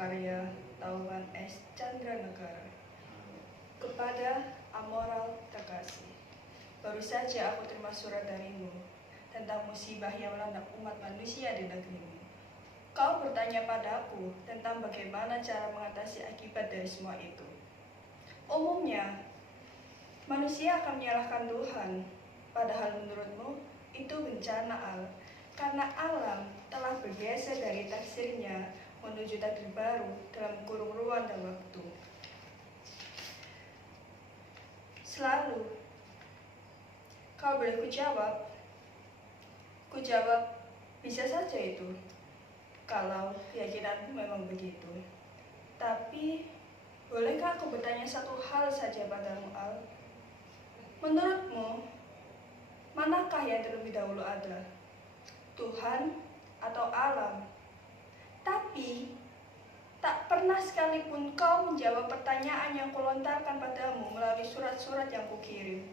karya Tauman S. Chandranegara. Kepada Amoral terkasih, baru saja aku terima surat darimu tentang musibah yang melanda umat manusia di negerimu. Kau bertanya padaku tentang bagaimana cara mengatasi akibat dari semua itu. Umumnya, manusia akan menyalahkan Tuhan, padahal menurutmu itu bencana karena alam telah bergeser dari tafsirnya menuju takdir baru dalam kurung ruang dan waktu. Selalu, kau boleh kujawab, bisa saja itu, kalau keyakinanmu memang begitu. Tapi, bolehkah aku bertanya satu hal saja padamu, Al? Menurutmu, manakah yang terlebih dahulu ada? Tuhan atau alam? Tapi, tak pernah sekalipun kau menjawab pertanyaan yang kulontarkan padamu melalui surat-surat yang kukirim.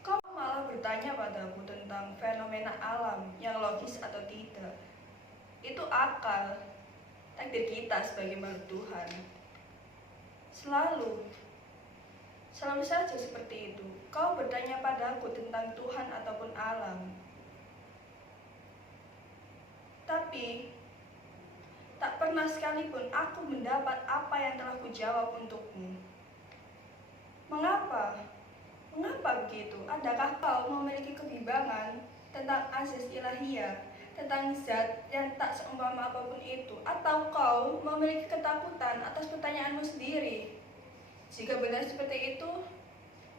Kau malah bertanya padaku tentang fenomena alam yang logis atau tidak. Itu akal, takdir kita sebagai makhluk Tuhan. Selalu saja seperti itu. Kau bertanya padaku tentang Tuhan ataupun alam. Tapi, tak pernah sekalipun aku mendapat apa yang telah kujawab untukmu. Mengapa? Mengapa begitu? Adakah kau memiliki kebimbangan tentang azas ilahiyah, tentang zat yang tak seumpama apapun itu? Atau kau memiliki ketakutan atas pertanyaanmu sendiri? Jika benar seperti itu,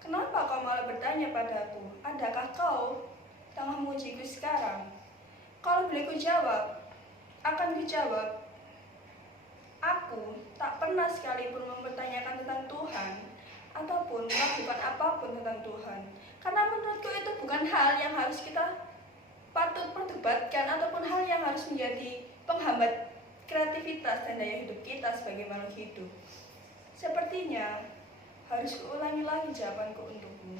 kenapa kau malah bertanya padaku? Adakah kau tengah mengujiku sekarang? Kalau boleh kujawab, akan kujawab. Aku tak pernah sekalipun mempertanyakan tentang Tuhan ataupun melakukan apapun tentang Tuhan. Karena menurutku itu bukan hal yang harus kita patut perdebatkan ataupun hal yang harus menjadi penghambat kreativitas dan daya hidup kita sebagai makhluk hidup. Sepertinya harus kuulangi lagi jawabanku untukmu.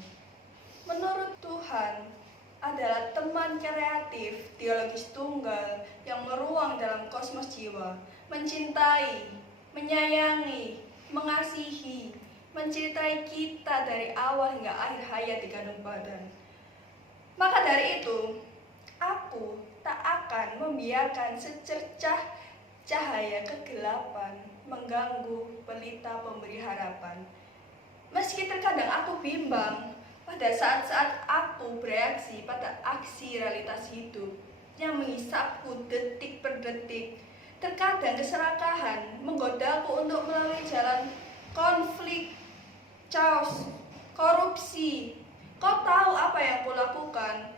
Menurut Tuhan adalah teman kreatif, teologis tunggal yang meruang dalam kosmos jiwa, mencintai, menyayangi, mengasihi, mencintai kita dari awal hingga akhir hayat di kandung badan. Maka dari itu, aku tak akan membiarkan secercah cahaya kegelapan mengganggu pelita pemberi harapan. Meski terkadang aku bimbang pada saat-saat aku bereaksi pada aksi realitas hidup yang menghisapku detik per detik, terkadang keserakahan menggodaku untuk melalui jalan konflik, chaos, korupsi. Kau tahu apa yang kulakukan?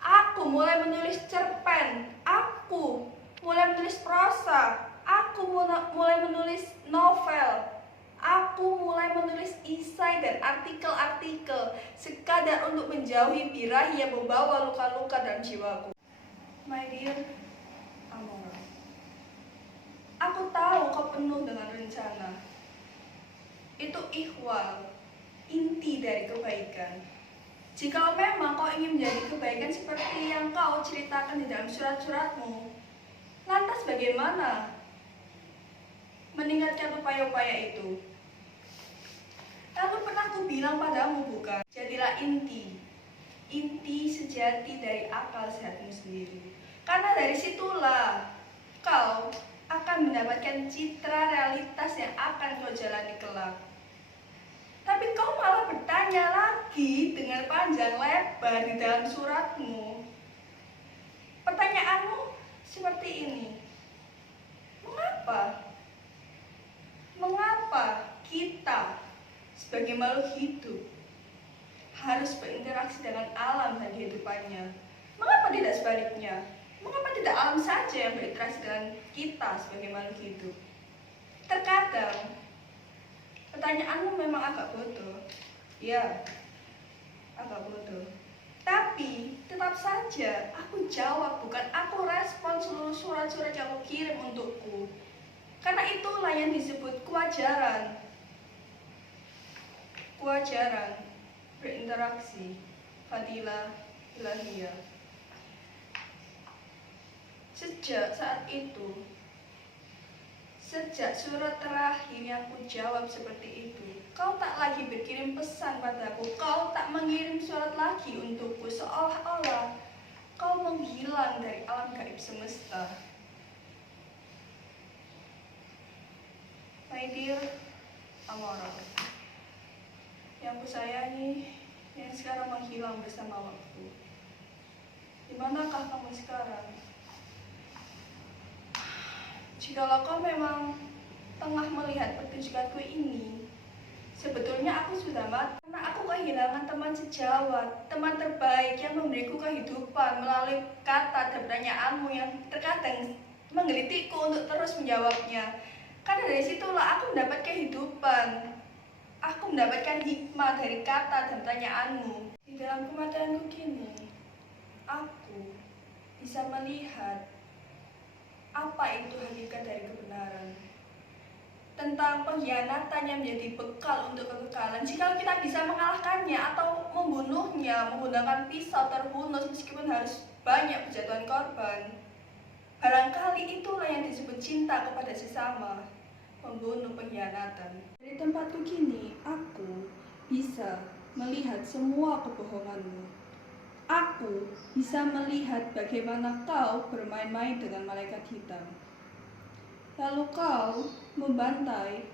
Aku mulai menulis cerpen, aku mulai menulis prosa, aku mulai menulis novel. Aku mulai menulis isai dan artikel-artikel sekadar untuk menjauhi birahi yang membawa luka-luka dalam jiwaku. My dear Amora, aku tahu kau penuh dengan rencana. Itu ikhwal, inti dari kebaikan. Jika memang kau ingin menjadi kebaikan seperti yang kau ceritakan di dalam surat-suratmu, lantas bagaimana meningkatkan upaya-upaya itu? Lalu pernah ku bilang padamu bukan? Jadilah inti sejati dari akal sehatmu sendiri. Karena dari situlah kau akan mendapatkan citra realitas yang akan kau jalani kelak. Tapi kau malah bertanya lagi dengan panjang lebar di dalam suratmu. Pertanyaanmu seperti ini. Mengapa kita sebagai makhluk hidup harus berinteraksi dengan alam dan kehidupannya? Mengapa tidak sebaliknya? Mengapa tidak alam saja yang berinteraksi dengan kita sebagai makhluk hidup? Terkadang pertanyaanmu memang agak bodoh. Ya, agak bodoh. Tapi tetap saja aku jawab, bukan aku respon seluruh surat-surat yang aku kirim untukku. Karena itulah yang disebut kewajaran. Kewajaran berinteraksi, fadilah ilahiyah. Sejak saat itu, Sejak surat terakhir yang kujawab seperti itu, kau tak lagi berkirim pesan padaku, kau tak mengirim surat lagi untukku, seolah-olah kau menghilang dari alam gaib semesta. My dear Amora, yang kusayangi, yang sekarang menghilang bersama waktu. Di manakah kamu sekarang? Jikalau kau memang tengah melihat pertunjukanku ini, sebetulnya aku sudah mati. Karena aku kehilangan teman sejawat, teman terbaik yang memberiku kehidupan melalui kata dan pertanyaanmu yang terkadang menggelitikku untuk terus menjawabnya. Karena dari situlah aku mendapat kehidupan. Aku mendapatkan hikmah dari kata dan pertanyaanmu. Di dalam kematianku kini, aku bisa melihat apa itu hakikat dari kebenaran. Tentang pengkhianatan yang menjadi bekal untuk kekekalan. Jika kita bisa mengalahkannya atau membunuhnya menggunakan pisau terhunus meskipun harus banyak berjatuhan korban, barangkali itulah yang disebut cinta kepada sesama, membunuh pengkhianatan. Dari tempatku kini, aku bisa melihat semua kebohonganmu. Aku bisa melihat bagaimana kau bermain-main dengan malaikat hitam. Lalu kau membantai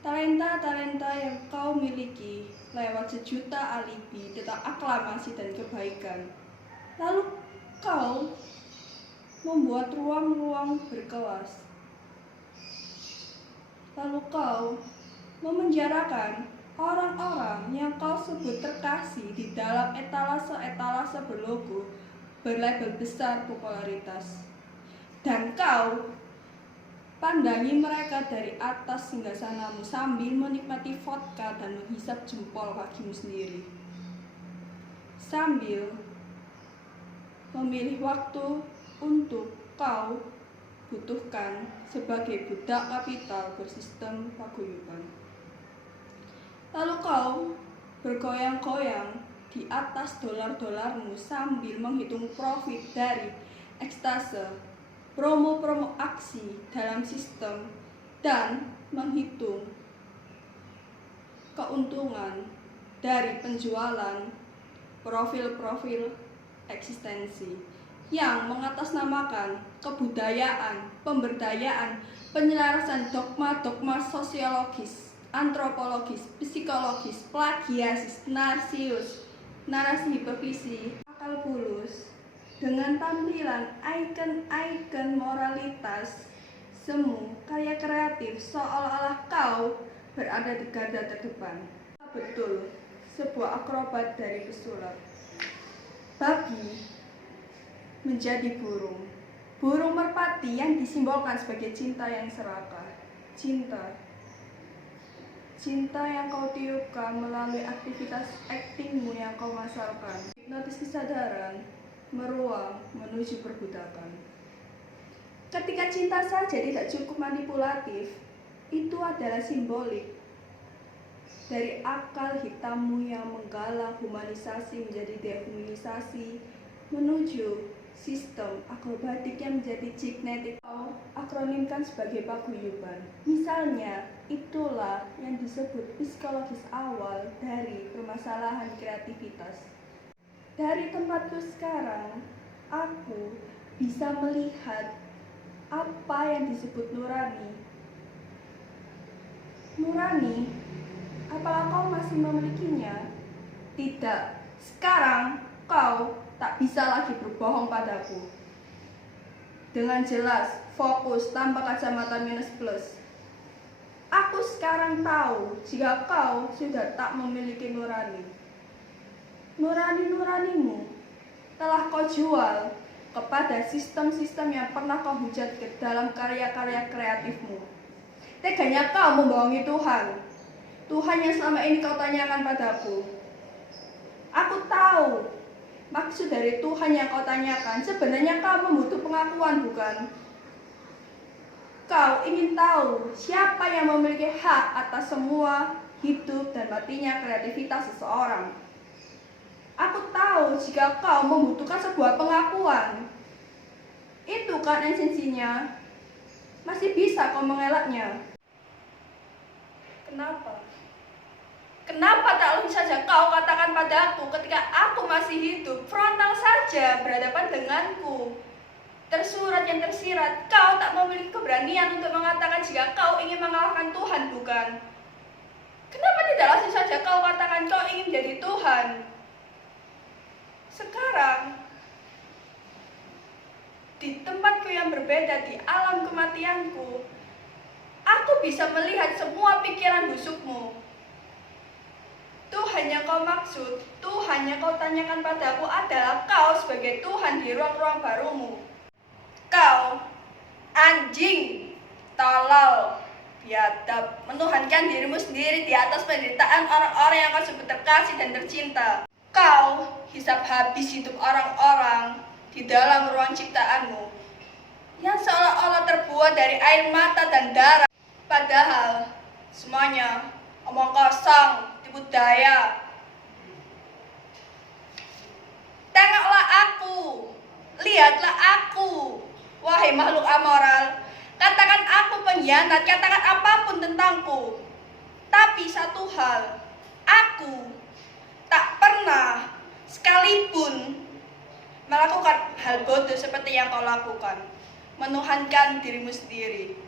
talenta-talenta yang kau miliki lewat sejuta alibi tentang aklamasi dan kebaikan. Lalu kau membuat ruang-ruang berkelas. Lalu kau memenjarakan orang-orang yang kau sebut terkasih di dalam etalase-etalase berlogo berlabel besar popularitas. Dan kau pandangi mereka dari atas singgasanamu sambil menikmati vodka dan menghisap jempol kakimu sendiri. Sambil memilih waktu untuk kau butuhkan sebagai budak kapital bersistem paguyuban. Lalu kau bergoyang-goyang di atas dolar-dolarmu sambil menghitung profit dari ekstase, promo-promo aksi dalam sistem, dan menghitung keuntungan dari penjualan profil-profil eksistensi yang mengatasnamakan kebudayaan, pemberdayaan, penyelarasan dogma-dogma sosiologis, antropologis, psikologis, plagiasis, narasi hipervisi, akal bulus, dengan tampilan ikon-ikon moralitas, semu, karya kreatif, seolah-olah kau berada di garda terdepan. Betul, sebuah akrobat dari pesulap. Babi menjadi burung. Burung merpati yang disimbolkan sebagai cinta yang serakah. Cinta yang kau tiupkan melalui aktivitas aktingmu yang kau masalkan. Hipnotis kesadaran meruang menuju perbudakan. Ketika cinta saja tidak cukup manipulatif, itu adalah simbolik dari akal hitammu yang menggalang humanisasi menjadi dehumanisasi menuju sistem akrobatik yang menjadi jignetik atau akronimkan sebagai paguyuban. Misalnya, itulah yang disebut psikologis awal dari permasalahan kreativitas. Dari tempatku sekarang, aku bisa melihat apa yang disebut nurani. Nurani, apakah kau masih memilikinya? Tidak. Sekarang kau tak bisa lagi berbohong padaku. Dengan jelas, fokus, tanpa kacamata minus plus. Aku sekarang tahu jika kau sudah tak memiliki nurani. Nurani-nuranimu telah kau jual kepada sistem-sistem yang pernah kau hujat ke dalam karya-karya kreatifmu. Teganya kau membohongi Tuhan. Tuhan yang selama ini kau tanyakan padaku. Aku tahu maksud dari Tuhan yang kau tanyakan. Sebenarnya kau membutuh pengakuan, bukan? Kau ingin tahu siapa yang memiliki hak atas semua hidup dan matinya kreativitas seseorang. Aku tahu jika kau membutuhkan sebuah pengakuan. Itu kan esensinya. masih bisa kau mengelaknya. Kenapa? Kenapa tak langsung saja kau katakan padaku ketika aku masih hidup, frontal saja berhadapan denganku. Tersurat yang tersirat, kau tak memiliki keberanian untuk mengatakan jika kau ingin mengalahkan Tuhan, bukan? Kenapa tidak langsung saja kau katakan kau ingin menjadi Tuhan? Sekarang, di tempatku yang berbeda, di alam kematianku, aku bisa melihat semua pikiran busukmu. Tuhan yang kau maksud, Tuhan yang kau tanyakan padaku adalah kau sebagai Tuhan di ruang-ruang barumu. Kau, anjing, tolol, biadab, menuhankan dirimu sendiri di atas penderitaan orang-orang yang kau sebut terkasih dan tercinta. Kau hisap habis hidup orang-orang di dalam ruang ciptaanmu, yang seolah-olah terbuat dari air mata dan darah. Padahal, semuanya omong kosong, tipu daya. Tengoklah aku, lihatlah aku, wahai makhluk amoral. Katakan aku pengkhianat, katakan apapun tentangku. Tapi satu hal, aku tak pernah sekalipun melakukan hal bodoh seperti yang kau lakukan, menuhankan dirimu sendiri.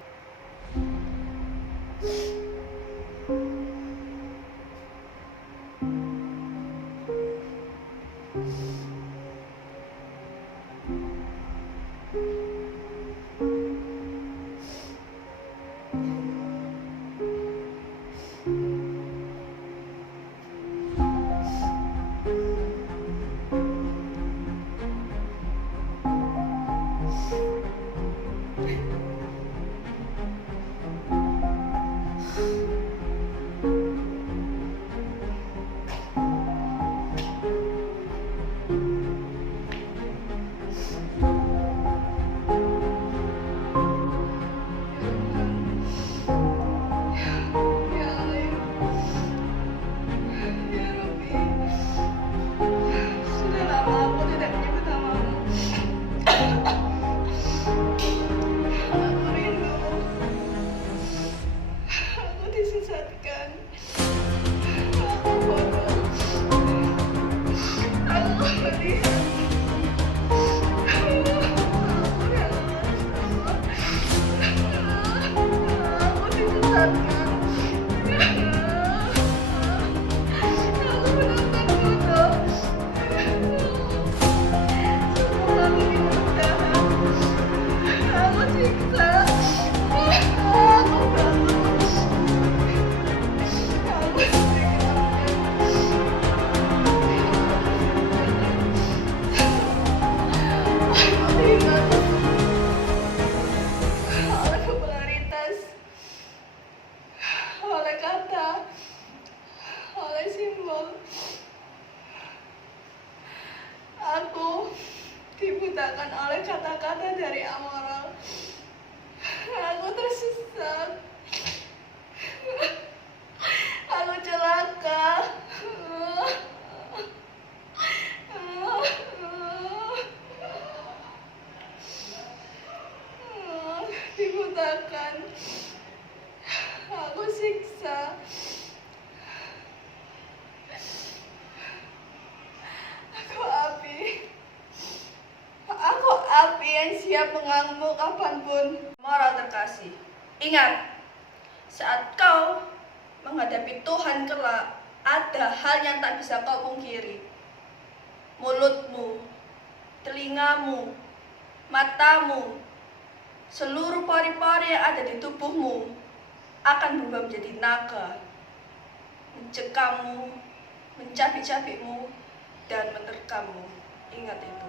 Oleh kata, oleh simbol, aku dibutakan oleh kata-kata dari amoral. Aku tersesat, aku celaka, dibutakan, aku siksa. Aku api yang siap mengamuk kapanpun. Moral terkasih, ingat, saat kau menghadapi Tuhan kelak, ada hal yang tak bisa kau pungkiri. Mulutmu, telingamu, matamu, seluruh pori-pori yang ada di tubuhmu akan berubah menjadi naga, mencekammu, mencabik-cabikmu, dan menerkammu. Ingat itu.